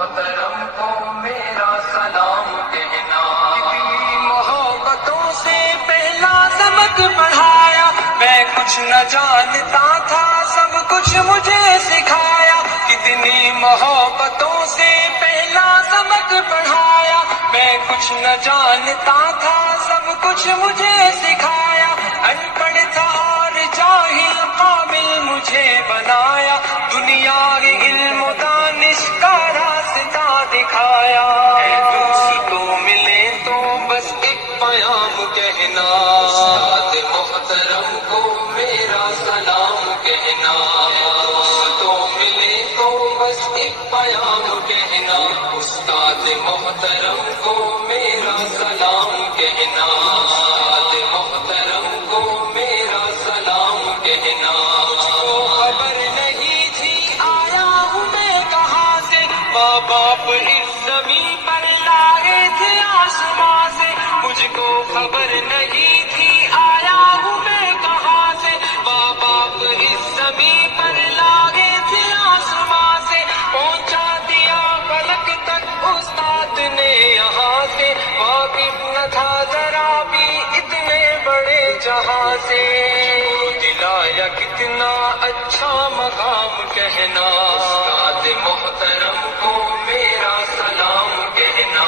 محترم کو میرا سلام کہنا، کتنی محبتوں سے پہلا سبق پڑھایا، میں کچھ نہ جانتا تھا سب کچھ مجھے سکھایا، کتنی محبتوں سے پہلا سبق پڑھایا، میں کچھ نہ جانتا تھا سب کچھ مجھے سکھایا، ان پڑھ تھا اور جاہل قابل مجھے بنایا، دنیا کے علم و دانش کا راستہ دکھایا، اے دوستو ملے تو بس ایک پیام کہنا، استاد محترم کو میرا سلام کہنا، دوستو ملے تو بس ایک پیام کہنا، استاد محترم کو میرا سلام کہنا، استاد محترم کو میرا سلام کہنا، مجھ کو خبر نہیں تھی آیا ہوں میں کہاں سے، ماں باپ اس زمین پر لائے تھے آسماں سے، مجھ کو خبر نہیں تھی آیا ہوں میں کہاں سے، ماں باپ اس زمین پر لائے تھے آسماں سے، پہنچا دیا فلک تک استاد نے یہاں سے، واقف نہ تھا ذرا بھی اتنے بڑے جہاں سے، دلایا کتنا اچھا مقام کہنا، استاد محترم کو میرا سلام کہنا،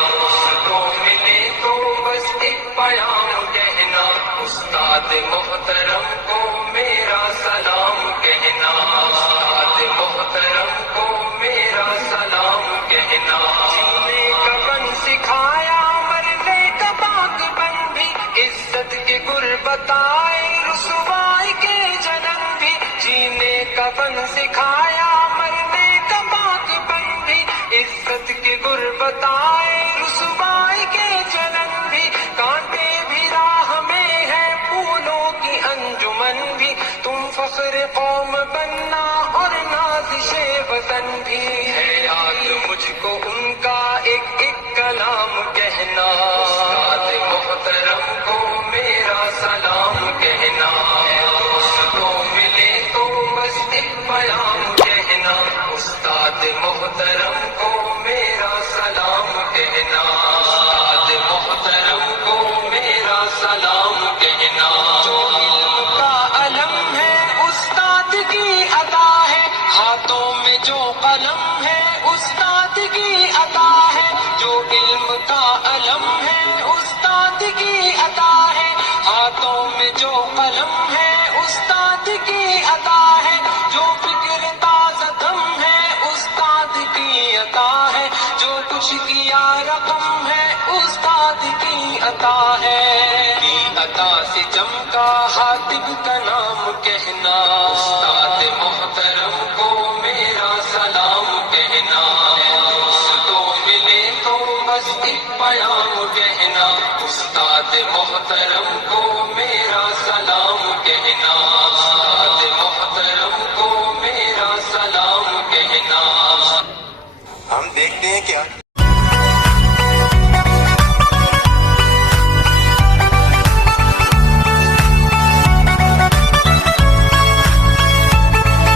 دوستو ملے تو بس ایک پیام کہنا، استاد محترم کو میرا سلام کہنا، استاد محترم کو میرا سلام کہنا، جینے کا فن سکھایا مرنے کا پاک بن بھی، عزت کے گر بتائے رسوائی کے جنم بھی، جینے کا فن سکھایا مرنے کا پاک بن بھی، عزت کے گر بتائے رسوائی کے جنم بھی، کانٹے بھی راہ میں ہے پھولوں کی انجمن بھی، تم فخر قوم بننا اور نازش وطن بھی، ہے یاد مجھ کو ان کا ایک ایک کلام کہنا، استاد محترم کو میرا سلام کہنا، دوستو ملے تو بس ایک پیام کہنا، استاد محترم کو میرا سلام کہنا، استاد محترم کو میرا سلام کہنا، جو علم کا علم ہے استاد کی عطا ہے، ہاتھوں میں جو قلم ہے استاد کی عطا ہے، جو علم کا علم ہے استاد کی عطا ہے، ہاتھوں میں جو قلم ہے استاد کی عطا ہے، جو فکر تازہ دم ہے استاد کی عطا ہے، جو کچھ کیا رقم ہے استاد کی عطا ہے، کی عطا سے چمکا حاتب کا نام کہنا، استاد محترم کو میرا سلام کہنا، دوستو ملے تو بس ایک پیام کہنا، استاد محترم کو میرا سلام کہنا، استاد محترم کو میرا سلام کہنا، ہم دیکھتے ہیں کیا